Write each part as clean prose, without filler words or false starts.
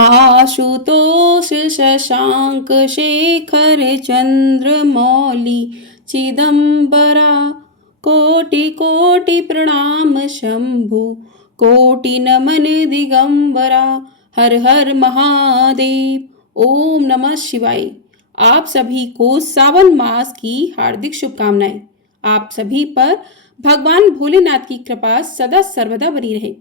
आशुतोष शशांक शेखर चंद्रमौली चिदंबरा कोटि कोटि प्रणाम शंभु कोटि नमन दिगंबरा। हर हर महादेव। ओम नमः शिवाय। आप सभी को सावन मास की हार्दिक शुभकामनाएं। आप सभी पर भगवान भोलेनाथ की कृपा सदा सर्वदा बनी रहे।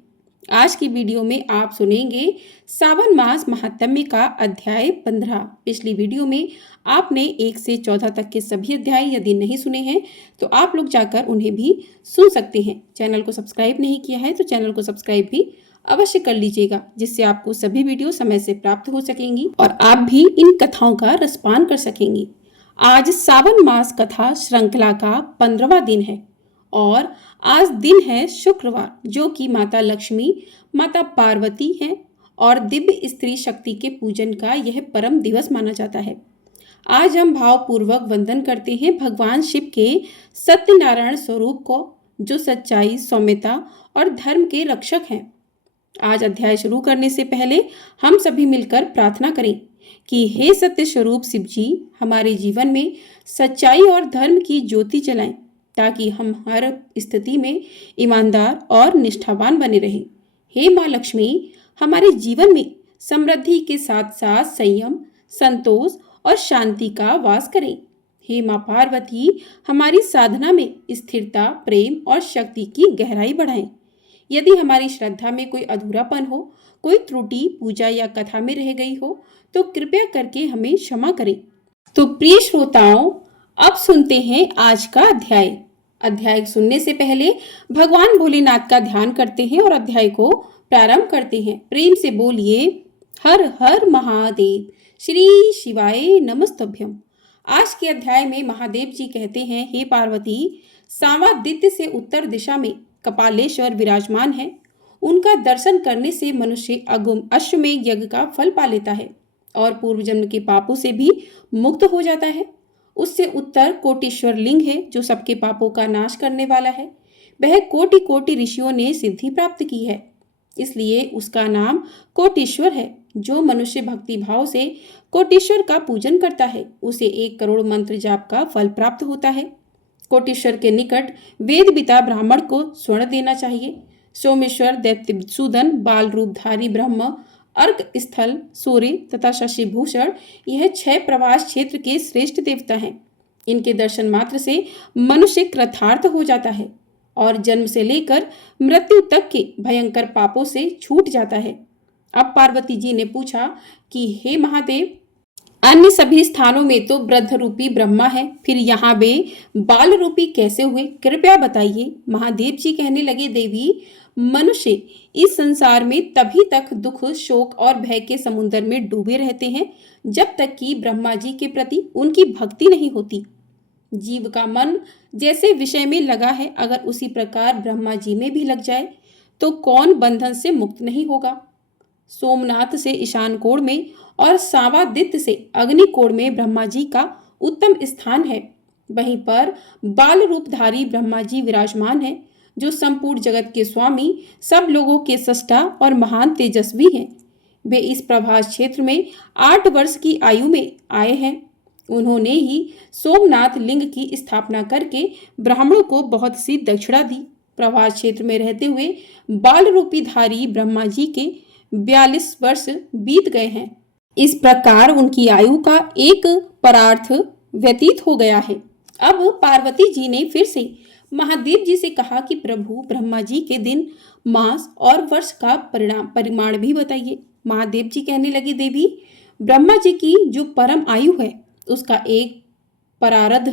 आज की वीडियो में आप सुनेंगे सावन मास महात्म्य का अध्याय 15। पिछली वीडियो में आपने 1 से 14 तक के सभी अध्याय यदि नहीं सुने हैं तो आप लोग जाकर उन्हें भी सुन सकते हैं। चैनल को सब्सक्राइब नहीं किया है तो चैनल को सब्सक्राइब भी अवश्य कर लीजिएगा, जिससे आपको सभी वीडियो समय से प्राप्त हो सकेंगी और आप भी इन कथाओं का रसपान कर सकेंगी। आज सावन मास कथा श्रृंखला का 15वां दिन है और आज दिन है शुक्रवार, जो कि माता लक्ष्मी, माता पार्वती हैं और दिव्य स्त्री शक्ति के पूजन का यह परम दिवस माना जाता है। आज हम भावपूर्वक वंदन करते हैं भगवान शिव के सत्यनारायण स्वरूप को, जो सच्चाई, सौम्यता और धर्म के रक्षक हैं। आज अध्याय शुरू करने से पहले हम सभी मिलकर प्रार्थना करें कि हे सत्य स्वरूप शिव जी, हमारे जीवन में सच्चाई और धर्म की ज्योति जलाएं, ताकि हम हर स्थिति में ईमानदार और निष्ठावान बने रहें। हे माँ लक्ष्मी, हमारे जीवन में समृद्धि के साथ साथ संयम, संतोष और शांति का वास करें। हे माँ पार्वती, हमारी साधना में स्थिरता, प्रेम और शक्ति की गहराई बढ़ाएं। यदि हमारी श्रद्धा में कोई अधूरापन हो, कोई त्रुटि पूजा या कथा में रह गई हो, तो कृपया करके हमें क्षमा करें। तो प्रिय श्रोताओं, अब सुनते हैं आज का अध्याय। अध्याय सुनने से पहले भगवान भोलेनाथ का ध्यान करते हैं और अध्याय को प्रारंभ करते हैं। प्रेम से बोलिए हर हर महादेव, श्री शिवाय नमस्तभ्यम। आज के अध्याय में महादेव जी कहते हैं, हे पार्वती, सांवादित्य से उत्तर दिशा में कपालेश्वर विराजमान है। उनका दर्शन करने से मनुष्य अश्वमेध यज्ञ का फल पा लेता है और पूर्व जन्म के पापों से भी मुक्त हो जाता है। उससे उत्तर कोटीश्वर लिंग है, जो सबके पापों का नाश करने वाला है। वह कोटि कोटि ऋषियों ने सिद्धि प्राप्त की है, इसलिए उसका नाम कोटीश्वर है। जो मनुष्य भक्ति भाव से कोटीश्वर का पूजन करता है, उसे 1 करोड़ मंत्र जाप का फल प्राप्त होता है। कोटीश्वर के निकट वेदपिता ब्राह्मण को स्वर्ण देना चाहिए। सोमेश्वर, दैत्यसूदन, बाल रूपधारी ब्रह्म, अर्क स्थल, सूर्य तथा शशिभूषण, यह 6 प्रवास क्षेत्र के श्रेष्ठ देवता हैं। इनके दर्शन मात्र से मनुष्य कृतार्थ हो जाता है और जन्म से लेकर मृत्यु तक के भयंकर पापों से छूट जाता है। अब पार्वती जी ने पूछा कि हे महादेव, अन्य सभी स्थानों में तो वृद्ध रूपी ब्रह्मा है, फिर यहाँ वे बाल रूपी कैसे हुए? कृपया बताइए। महादेव जी कहने लगे, देवी, मनुष्य इस संसार में तभी तक दुख, शोक और भय के समुद्र में डूबे रहते हैं जब तक कि ब्रह्मा जी के प्रति उनकी भक्ति नहीं होती। जीव का मन जैसे विषय में लगा है, अगर उसी प्रकार ब्रह्मा जी में भी लग जाए तो कौन बंधन से मुक्त नहीं होगा। सोमनाथ से ईशान कोण में और सांवादित्य से अग्नि कोण में ब्रह्मा जी का उत्तम स्थान है। वहीं पर बाल रूपधारी ब्रह्मा जी विराजमान है, जो संपूर्ण जगत के स्वामी, सब लोगों के सृष्टा और महान तेजस्वी हैं। वे इस प्रभास क्षेत्र में 8 वर्ष की आयु में आए हैं। उन्होंने ही सोमनाथ लिंग की स्थापना करके ब्राह्मणों को बहुत सी दक्षिणा दी। प्रभास क्षेत्र में रहते हुए बाल रूपी धारी ब्रह्मा जी के 42 वर्ष बीत गए हैं। इस प्रकार उनकी आयु का एक परार्थ व्यतीत हो गया है। अब पार्वती जी ने फिर से महादेव जी से कहा कि प्रभु, ब्रह्मा जी के दिन, मास और वर्ष का परिमाण भी बताइए। महादेव जी कहने लगे, देवी, ब्रह्मा जी की जो परम आयु है उसका एक परार्ध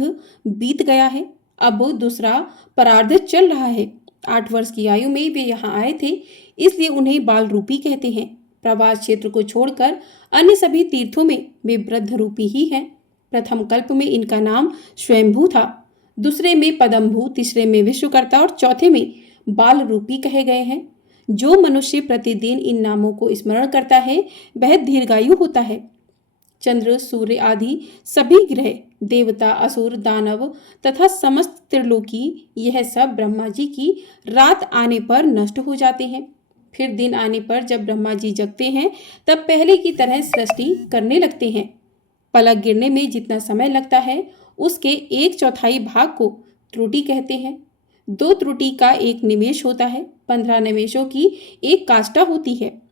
बीत गया है, अब दूसरा परार्ध चल रहा है। 8 वर्ष की आयु में वे यहाँ आए थे, इसलिए उन्हें बाल रूपी कहते हैं। प्रवास क्षेत्र को छोड़कर अन्य सभी तीर्थों में वे वृद्ध रूपी ही हैं। प्रथम कल्प में इनका नाम स्वयंभू था, दूसरे में पदम्भू, तीसरे में विश्वकर्ता और चौथे में बाल रूपी कहे गए हैं। जो मनुष्य प्रतिदिन इन नामों को स्मरण करता है वह दीर्घायु होता है। चंद्र, सूर्य आदि सभी ग्रह, देवता, असुर, दानव तथा समस्त त्रिलोकी, यह सब ब्रह्मा जी की रात आने पर नष्ट हो जाते हैं। फिर दिन आने पर जब ब्रह्मा जी जगते हैं तब पहले की तरह सृष्टि करने लगते हैं। पलक गिरने में जितना समय लगता है उसके 1/4 भाग को त्रुटि कहते हैं। 2 त्रुटि का एक निमेष होता है। 15 निमेषों की एक काष्ठा होती है।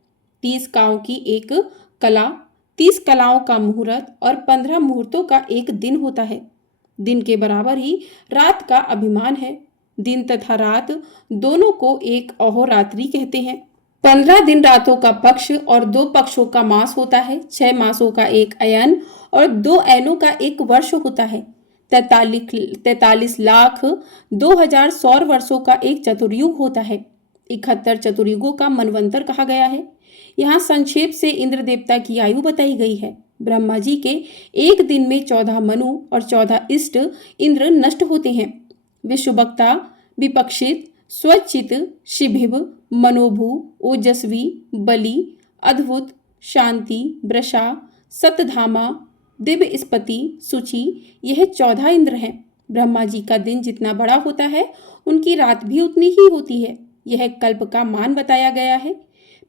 30 काओं की एक कला, 30 कलाओं का मुहूर्त और 15 मुहूर्तों का एक दिन होता है। दिन के बराबर ही रात का अभिमान है। दिन तथा रात दोनों को एक अहोरात्रि कहते हैं। 15 दिन रातों का पक्ष और 2 पक्षों का मास होता है। 6 मासों का एक अयन और 2 अयनों का एक वर्ष होता है। 43,02,000 सौर वर्षों का एक चतुर्युग होता है। 71 चतुर्युगों का मनवंतर कहा गया है। यहाँ संक्षेप से इंद्र देवता की आयु बताई गई है। ब्रह्मा जी के एक दिन में 14 मनु और 14 इष्ट इंद्र नष्ट होते हैं। विश्ववक्ता, विपक्षित, स्वचित, शिभिव, मनोभू, ओजस्वी, बलि, अद्भुत, शांति, वृषा, सतधामा, दिव्य स्पति, सुचि, यह 14 इंद्र हैं। ब्रह्मा जी का दिन जितना बड़ा होता है उनकी रात भी उतनी ही होती है। यह कल्प का मान बताया गया है।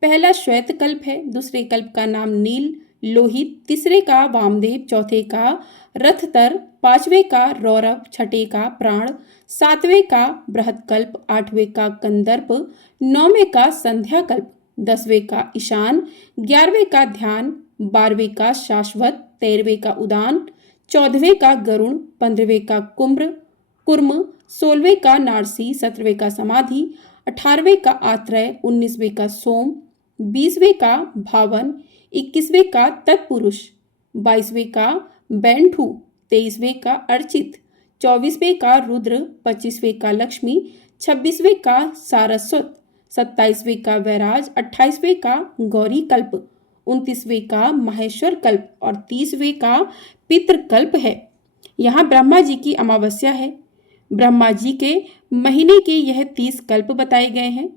पहला श्वेत कल्प है, दूसरे कल्प का नाम नील लोहित, तीसरे का वामदेव, चौथे का रथतर, पांचवें का रौरव, छठे का प्राण, सातवें का बृहत कल्प, आठवें का कंदर्प, नौवें का संध्या कल्प, 10वें का ईशान, 11वें का ध्यान, 12वें का शाश्वत, 13वें का उदान, 14वें का गरुण, 15वें का कुर्म, 16वें का नारसी, 17वें का समाधि, 18वें का आत्रय, 19वें का सोम, 20वें का भावन, 21वें का तत्पुरुष, 22वें का बैंठू, 23वें का अर्चित, 24वें का रुद्र, 25वें का लक्ष्मी, 26वें का सारस्वत, 27वें का वैराज, 28वें का गौरी कल्प, 29वें का माहेश्वर कल्प और 30वें का पितृकल्प है। यहाँ ब्रह्मा जी की अमावस्या है। ब्रह्मा जी के महीने के यह 30 कल्प बताए गए हैं।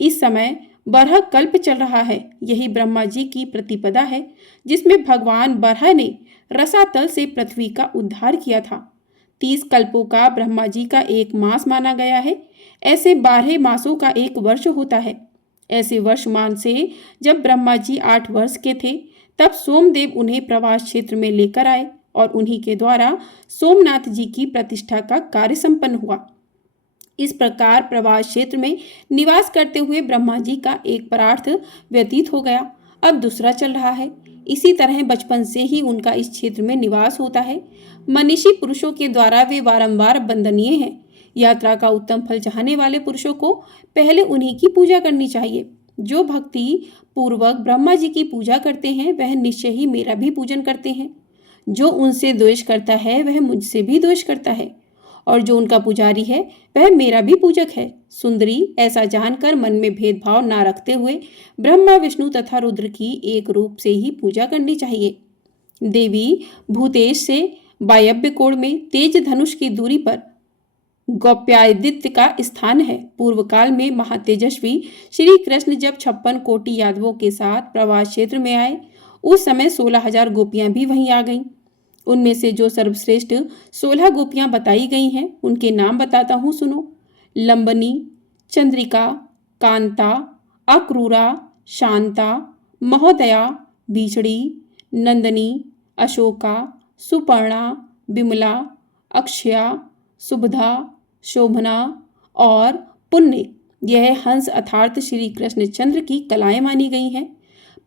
इस समय बरह कल्प चल रहा है। यही ब्रह्मा जी की प्रतिपदा है जिसमें भगवान बरह ने रसातल से पृथ्वी का उद्धार किया था। 30 कल्पों का ब्रह्मा जी का एक मास माना गया है। ऐसे 12 मासों का एक वर्ष होता है। ऐसे वर्षमान से जब ब्रह्मा जी 8 वर्ष के थे तब सोमदेव उन्हें प्रवास क्षेत्र में लेकर आए और उन्हीं के द्वारा सोमनाथ जी की प्रतिष्ठा का कार्य संपन्न हुआ। इस प्रकार प्रवास क्षेत्र में निवास करते हुए ब्रह्मा जी का एक परार्थ व्यतीत हो गया, अब दूसरा चल रहा है। इसी तरह बचपन से ही उनका इस क्षेत्र में निवास होता है। मनीषी पुरुषों के द्वारा वे बारंबार वंदनीय हैं। यात्रा का उत्तम फल चाहने वाले पुरुषों को पहले उन्हीं की पूजा करनी चाहिए। जो भक्ति पूर्वक ब्रह्मा जी की पूजा करते हैं वह निश्चय ही मेरा भी पूजन करते हैं। जो उनसे द्वेष करता है वह मुझसे भी द्वेष करता है और जो उनका पुजारी है वह मेरा भी पूजक है। सुंदरी, ऐसा जानकर मन में भेदभाव ना रखते हुए ब्रह्मा, विष्णु तथा रुद्र की एक रूप से ही पूजा करनी चाहिए। देवी भूतेश से वायव्य कोण में तेज धनुष की दूरी पर गौप्यादित्य का स्थान है। पूर्व काल में महातेजस्वी श्री कृष्ण जब 56 कोटि यादवों के साथ प्रवास क्षेत्र में आए उस समय 16,000 गोपियां भी वहीं आ गईं। उनमें से जो सर्वश्रेष्ठ 16 गोपियां बताई गई हैं उनके नाम बताता हूँ, सुनो। लंबनी, चंद्रिका, कांता, अक्रूरा, शांता, महोदया, भीषणी, नंदनी, अशोका, सुपर्णा, विमला, अक्षया, सुबधा, शोभना और पुण्य। यह हंस अर्थात श्री कृष्ण चंद्र की कलाएं मानी गई हैं।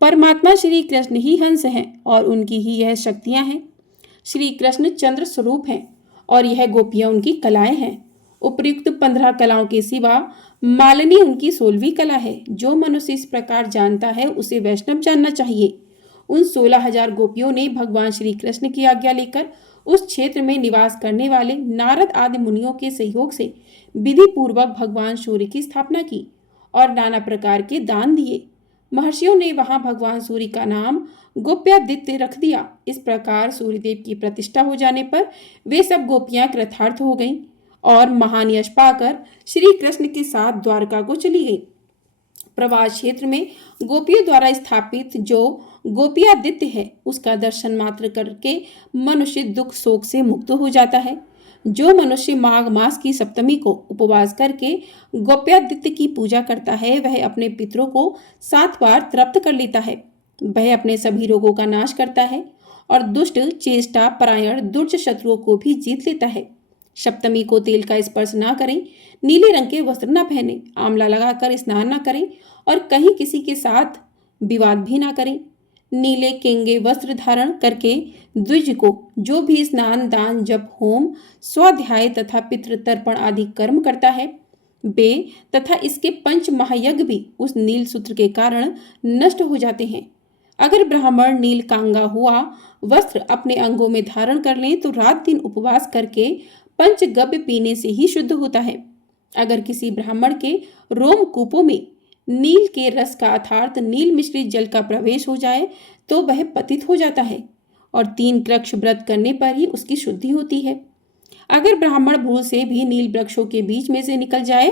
परमात्मा श्री कृष्ण ही हंस हैं और उनकी ही यह शक्तियां हैं। श्री कृष्ण चंद्र स्वरूप हैं और यह गोपियां उनकी कलाएं हैं। उपयुक्त 15 कलाओं के सिवा मालिनी उनकी 16वीं कला है। जो मनुष्य इस प्रकार जानता है उसे वैष्णव जानना चाहिए। उन 16,000 गोपियों ने भगवान श्री कृष्ण की आज्ञा लेकर उस क्षेत्र में निवास करने वाले नारद आदि मुनियों के सहयोग से विधि पूर्वक भगवान सूर्य की स्थापना की और नाना प्रकार के दान दिए। महर्षियों ने वहां भगवान सूर्य का नाम गोप्यादित्य रख दिया। इस प्रकार सूर्यदेव की प्रतिष्ठा हो जाने पर वे सब गोपियां कृतार्थ हो गईं और महान यश पाकर श्री कृष्ण के साथ द्वारका को चली गईं। प्रवास क्षेत्र में गोपियों द्वारा स्थापित जो गोपियादित्य है उसका दर्शन मात्र करके मनुष्य दुख शोक से मुक्त हो जाता है। जो मनुष्य माघ मास की सप्तमी को उपवास करके गोप्यादित्य की पूजा करता है वह अपने पितरों को 7 बार तृप्त कर लेता है। वह अपने सभी रोगों का नाश करता है और दुष्ट चेष्टा परायण दुष्ट शत्रुओं को भी जीत लेता है। सप्तमी को तेल का स्पर्श ना करें, नीले रंग के वस्त्र न पहने, आंवला लगाकर स्नान न करें और कहीं किसी के साथ विवाद भी ना करें। नीले केंगे वस्त्र धारण करके द्विज को जो भी स्नान दान जप होम स्वाध्याय तथा पितृ तर्पण आदि कर्म करता है वे तथा इसके पंच महायज्ञ भी उस नील सूत्र के कारण नष्ट हो जाते हैं। अगर ब्राह्मण नील कांगा हुआ वस्त्र अपने अंगों में धारण कर लें तो रात दिन उपवास करके पंचगव्य पीने से ही शुद्ध होता है। अगर किसी ब्राह्मण के रोमकूपों में नील के रस का अर्थात नील मिश्रित जल का प्रवेश हो जाए तो वह पतित हो जाता है और 3 कृक्ष व्रत करने पर ही उसकी शुद्धि होती है। अगर ब्राह्मण भूल से भी नील वृक्षों के बीच में से निकल जाए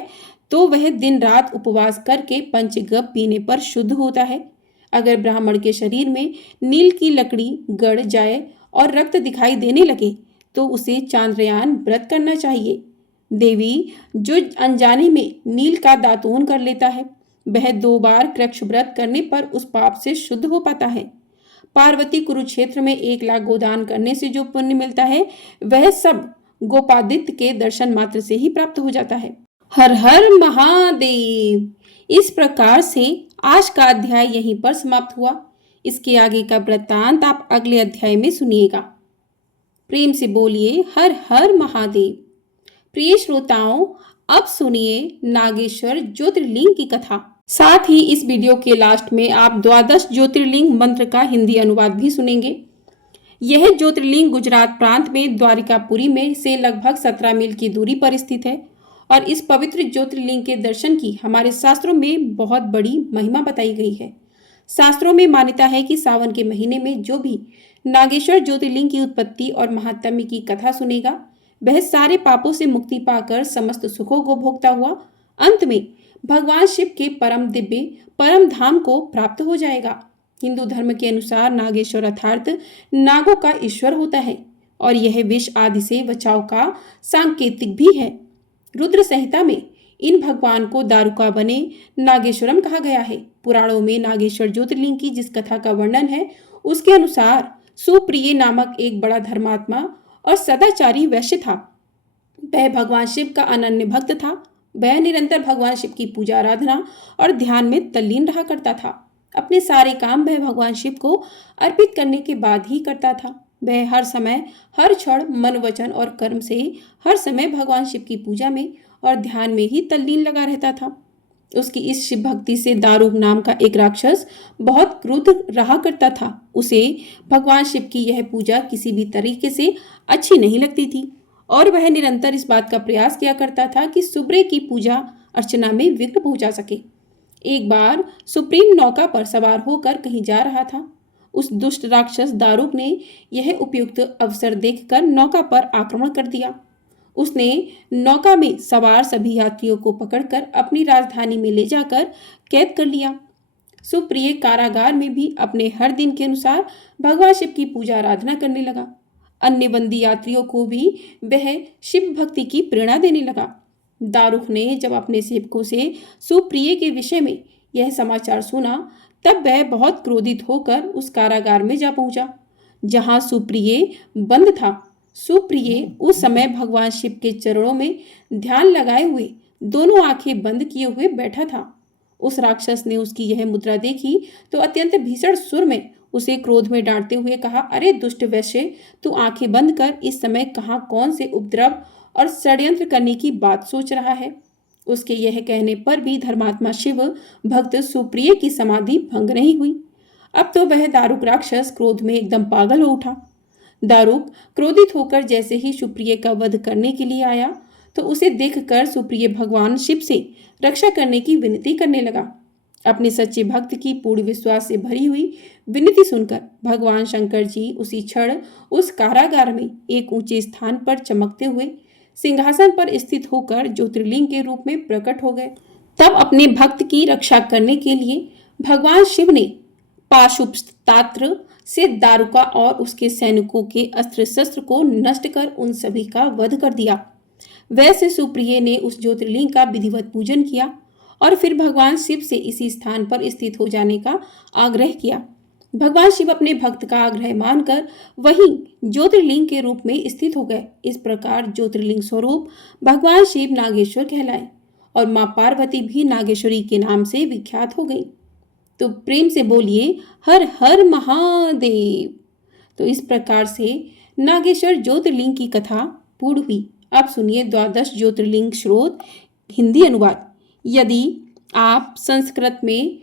तो वह दिन रात उपवास करके पंचगव्य पीने पर शुद्ध होता है। अगर ब्राह्मण के शरीर में नील की लकड़ी गड़ जाए और रक्त दिखाई देने लगे तो उसे चांद्रयान व्रत करना चाहिए। देवी जो अनजाने में नील का दातून कर लेता है वह 2 बार कृक्ष व्रत करने पर उस पाप से शुद्ध हो पाता है। पार्वती कुरुक्षेत्र में 1 लाख गोदान करने से जो पुण्य मिलता है वह सब गोपादित्य के दर्शन मात्र से ही प्राप्त हो जाता है। हर हर महादेव। इस प्रकार से आज का अध्याय यहीं पर समाप्त हुआ। इसके आगे का वृत्तांत आप अगले अध्याय में सुनिएगा। प्रेम से बोलिए हर हर महादेव। प्रिय श्रोताओं, अब सुनिए नागेश्वर ज्योतिर्लिंग की कथा। साथ ही इस वीडियो के लास्ट में आप 12 ज्योतिर्लिंग मंत्र का हिंदी अनुवाद भी सुनेंगे। यह ज्योतिर्लिंग गुजरात प्रांत में द्वारिकापुरी में से लगभग 17 मील की दूरी पर स्थित है और इस पवित्र ज्योतिर्लिंग के दर्शन की हमारे शास्त्रों में बहुत बड़ी महिमा बताई गई है। शास्त्रों में मान्यता है कि सावन के महीने में जो भी नागेश्वर ज्योतिर्लिंग की उत्पत्ति और महात्म्य की कथा सुनेगा वह सारे पापों से मुक्ति पाकर समस्त सुखों को भोगता हुआ अंत में भगवान शिव के परम दिव्य परम धाम को प्राप्त हो जाएगा। हिंदू धर्म के अनुसार नागेश्वर अर्थात नागों का ईश्वर होता है और यह विष आदि से बचाव का सांकेतिक भी है। रुद्र संहिता में इन भगवान को दारुका बने नागेश्वरम कहा गया है। पुराणों में नागेश्वर ज्योतिर्लिंग की जिस कथा का वर्णन है उसके अनुसार सुप्रिय नामक एक बड़ा धर्मात्मा और सदाचारी वैश्य था। वह भगवान शिव का अनन्य भक्त था। वह निरंतर भगवान शिव की पूजा आराधना और ध्यान में तल्लीन रहा करता था। अपने सारे काम वह भगवान शिव को अर्पित करने के बाद ही करता था। वह हर समय हर क्षण मन वचन और कर्म से हर समय भगवान शिव की पूजा में और ध्यान में ही तल्लीन लगा रहता था। उसकी इस शिव भक्ति से दारुक नाम का एक राक्षस बहुत क्रुद्ध रहा करता था। उसे भगवान शिव की यह पूजा किसी भी तरीके से अच्छी नहीं लगती थी और वह निरंतर इस बात का प्रयास किया करता था कि सुब्रे की पूजा अर्चना में विघ्न पहुंचा सके। एक बार सुप्रीम नौका पर सवार होकर कहीं जा रहा था। उस दुष्ट राक्षस दारुक ने यह उपयुक्त अवसर देखकर नौका पर आक्रमण कर दिया। उसने नौका में सवार सभी यात्रियों को पकड़कर अपनी राजधानी में ले जाकर कैद कर लिया। सुप्रिय कारागार में भी अपने हर दिन के अनुसार भगवान शिव की पूजा आराधना करने लगा। अन्य बंदी यात्रियों को भी वह शिव भक्ति की प्रेरणा देने लगा। दारुक ने जब अपने सेवकों से सुप्रिय के विषय में यह समाचार सुना तब वह बहुत क्रोधित होकर उस कारागार में जा पहुंचा जहां सुप्रिय बंद था। सुप्रिय उस समय भगवान शिव के चरणों में ध्यान लगाए हुए दोनों आंखें बंद किए हुए बैठा था। उस राक्षस ने उसकी यह मुद्रा देखी तो अत्यंत भीषण सुर में उसे क्रोध में डांटते हुए कहा, अरे दुष्ट वैश्य, तू आंखें बंद कर इस समय कहाँ कौन से उपद्रव और षड्यंत्र करने की बात सोच रहा है। उसके यह कहने पर भी धर्मात्मा शिव भक्त सुप्रिय की समाधि भंग नहीं हुई। अब तो वह दारुक राक्षस क्रोध में एकदम पागल हो उठा। दारुक क्रोधित होकर जैसे ही सुप्रिय का वध करने के लिए आया तो उसे देखकर सुप्रिय भगवान शिव से रक्षा करने की विनती करने लगा। अपने सच्चे भक्त की पूर्ण विश्वास से भरी हुई विनती सुनकर भगवान शंकर जी उसी क्षण उस कारागार में एक ऊंचे स्थान पर चमकते हुए सिंहासन पर स्थित होकर ज्योतिर्लिंग के रूप में प्रकट हो गए। तब अपने भक्त की रक्षा करने के लिए भगवान शिव ने पाशुपतास्त्र से दारुका और उसके सैनिकों के अस्त्र शस्त्र को नष्ट कर उन सभी का वध कर दिया। वैसे सुप्रिय ने उस ज्योतिर्लिंग का विधिवत पूजन किया और फिर भगवान शिव से इसी स्थान पर स्थित हो जाने का आग्रह किया। भगवान शिव अपने भक्त का आग्रह मानकर वहीं ज्योतिर्लिंग के रूप में स्थित हो गए। इस प्रकार ज्योतिर्लिंग स्वरूप भगवान शिव नागेश्वर कहलाए और मां पार्वती भी नागेश्वरी के नाम से विख्यात हो गई। तो प्रेम से बोलिए हर हर महादेव। तो इस प्रकार से नागेश्वर ज्योतिर्लिंग की कथा पूर्ण हुई। अब सुनिए द्वादश ज्योतिर्लिंग स्रोत हिंदी अनुवाद। यदि आप संस्कृत में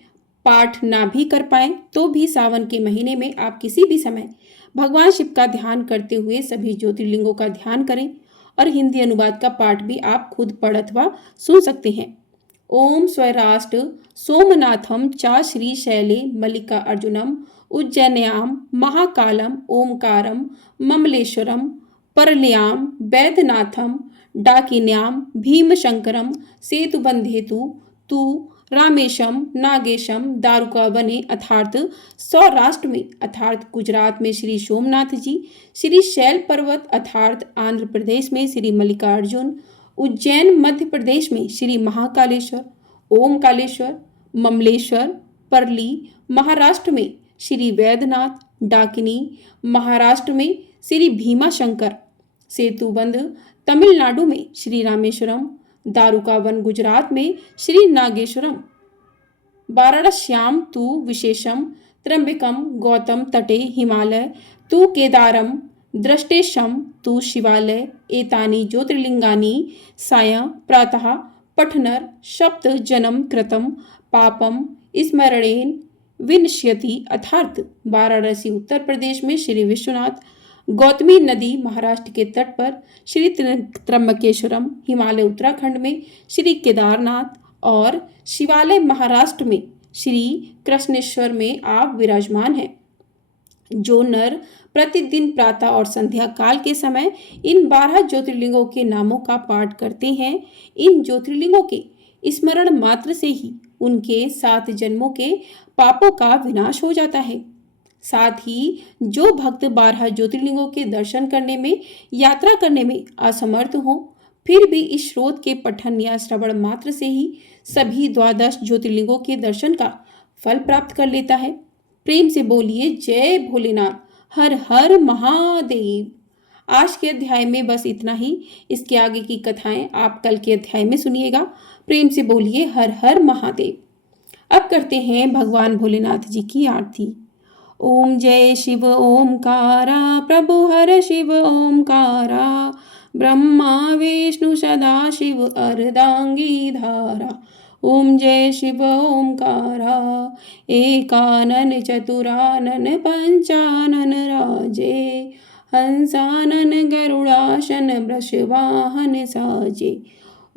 पाठ ना भी कर पाए तो भी सावन के महीने में आप किसी भी समय भगवान शिव का ध्यान करते हुए सभी ज्योतिर्लिंगों का ध्यान करें और हिंदी अनुवाद का पाठ भी आप खुद पढ़ अथवा सुन सकते हैं। ओम स्वराष्ट्र सोमनाथम च श्रीशैले मल्लिकार्जुनम उज्जैन्याम महाकालम ओमकारम ममलेश्वरम परल्याम वैद्यनाथम डाकिन्याम भीमशंकरम सेतुबंधेतु तु रामेशम नागेशम दारुका वने अर्थात सौराष्ट्र में अर्थात गुजरात में श्री सोमनाथ जी, श्री शैल पर्वत अर्थात आंध्र प्रदेश में श्री मल्लिकार्जुन, उज्जैन मध्य प्रदेश में श्री महाकालेश्वर, ओमकालेश्वर, ममलेश्वर, परली महाराष्ट्र में श्री वैद्यनाथ, डाकिनी महाराष्ट्र में श्री भीमाशंकर, सेतुबंध तमिलनाडु में श्री रामेश्वरम, दारुकावन गुजरात में श्री नागेश्वरम, वाराणस्याम तु विशेषम त्र्यंबकम गौतम तटे हिमालय तु केदारम दृष्टेशम तु शिवालय एतानि ज्योतिर्लिंगानि सायं प्रातः पठनर सप्त जन्म कृतम पापम स्मरणेन विनश्यति अर्थात वाराणसी उत्तर प्रदेश में श्री विश्वनाथ, गौतमी नदी महाराष्ट्र के तट पर श्री त्र्यंबकेश्वरम, हिमालय उत्तराखंड में श्री केदारनाथ और शिवालय महाराष्ट्र में श्री कृष्णेश्वर में आप विराजमान हैं। जो नर प्रतिदिन प्रातः और संध्या काल के समय इन 12 ज्योतिर्लिंगों के नामों का पाठ करते हैं, इन ज्योतिर्लिंगों के स्मरण मात्र से ही उनके 7 जन्मों के पापों का विनाश हो जाता है। साथ ही जो भक्त 12 ज्योतिर्लिंगों के दर्शन करने में यात्रा करने में असमर्थ हो फिर भी इस स्रोत के पठन या श्रवण मात्र से ही सभी 12 ज्योतिर्लिंगों के दर्शन का फल प्राप्त कर लेता है। प्रेम से बोलिए जय भोलेनाथ, हर हर महादेव। आज के अध्याय में बस इतना ही। इसके आगे की कथाएं आप कल के अध्याय में सुनिएगा। प्रेम से बोलिए हर हर महादेव। अब करते हैं भगवान भोलेनाथ जी की आरती। ओम जय शिव ओमकारा प्रभु हर शिव ओमकारा ब्रह्मा विष्णु सदा शिव अर्धांगी धारा। ओम जय शिव ओमकारा एकानन चतुरानन पंचानन राजे हंसानन गरुड़ासन वृषवाहन साजे।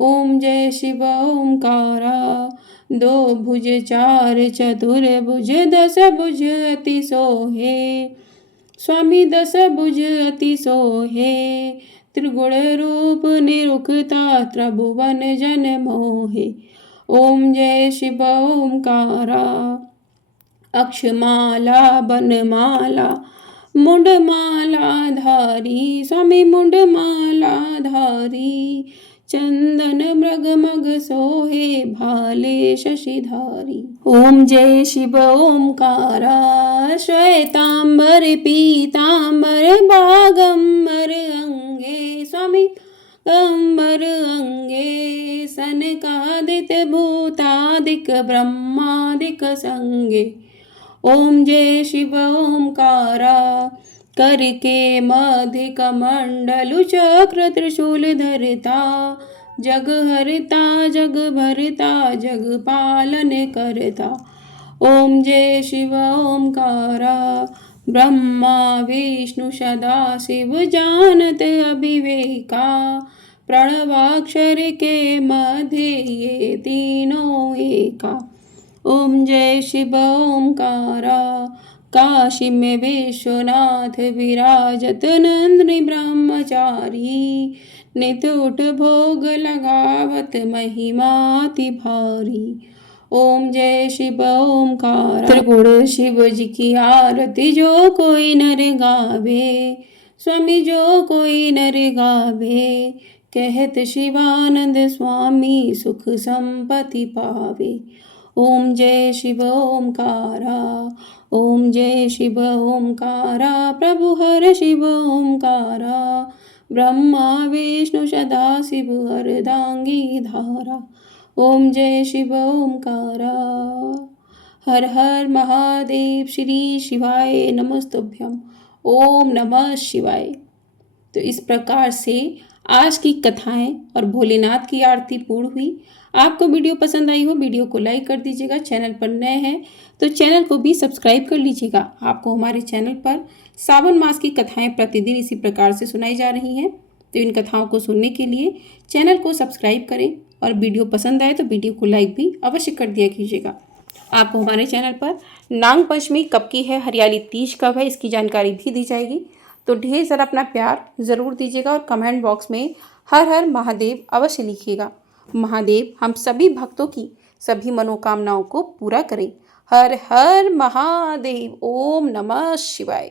ओम जय शिव ओमकारा 2 भुज 4 चतुर्भुज 10 भुज अति सोहे स्वामी 10 भुज अति सोहे त्रिगुण रूप निरुक्ता त्रिभुवन जन मोहे। ओम जय शिव ओमकारा अक्षमाला बनमाला मुंडमाला धारी स्वामी मुंडमाला धारी चंदन मृग मग सोहे भाले शशिधारी। ओम जय शिव ओमकारा श्वेतांबर पीतांबर बागंबर अंगे स्वामी अंबर अंगे सनकादिक भूतादिक ब्रह्मादिक संगे। ओम जय शिव ओमकारा करके मध्य कमंडलु चक्र त्रिशूल धरता जग हरता जग भरता जग पालन करता। ओम जय शिव ओमकारा ब्रह्मा विष्णु सदा शिव जानत अभिवेका प्रणवाक्षर के मध्य ये तीनों एका। ओम जय शिव ओमकारा काशी में विश्वनाथ विराजत नंदनी ब्रह्मचारी नित उठ भोग लगावत महिमाति भारी। ओम जय शिव ओमकार। त्रिगुण शिव जी की आरती जो कोई नर गावे, स्वामी जो कोई नर गावे, कहत शिवानंद स्वामी सुख संपत्ति पावे। ओम जय शिव ओमकारा, ओम जय शिव ओमकारा, प्रभु हर शिव ओमकारा, ब्रह्मा विष्णु सदा शिव अर्धांगी धारा। ओम जय शिव ओमकारा। हर हर महादेव। श्री शिवाय नमस्तुभ्यम। ओम नमः शिवाय। तो इस प्रकार से आज की कथाएं और भोलेनाथ की आरती पूर्ण हुई। आपको वीडियो पसंद आई हो, वीडियो को लाइक कर दीजिएगा। चैनल पर नए हैं तो चैनल को भी सब्सक्राइब कर लीजिएगा। आपको हमारे चैनल पर सावन मास की कथाएं प्रतिदिन इसी प्रकार से सुनाई जा रही हैं। तो इन कथाओं को सुनने के लिए चैनल को सब्सक्राइब करें और वीडियो पसंद आए तो वीडियो को लाइक भी अवश्य कर दिया कीजिएगा। आपको हमारे चैनल पर नाग पंचमी कब की है, हरियाली तीज कब है, इसकी जानकारी भी दी जाएगी। तो ढेर सारा अपना प्यार ज़रूर दीजिएगा और कमेंट बॉक्स में हर हर महादेव अवश्य लिखिएगा। महादेव हम सभी भक्तों की सभी मनोकामनाओं को पूरा करें। हर हर महादेव। ओम नमः शिवाय।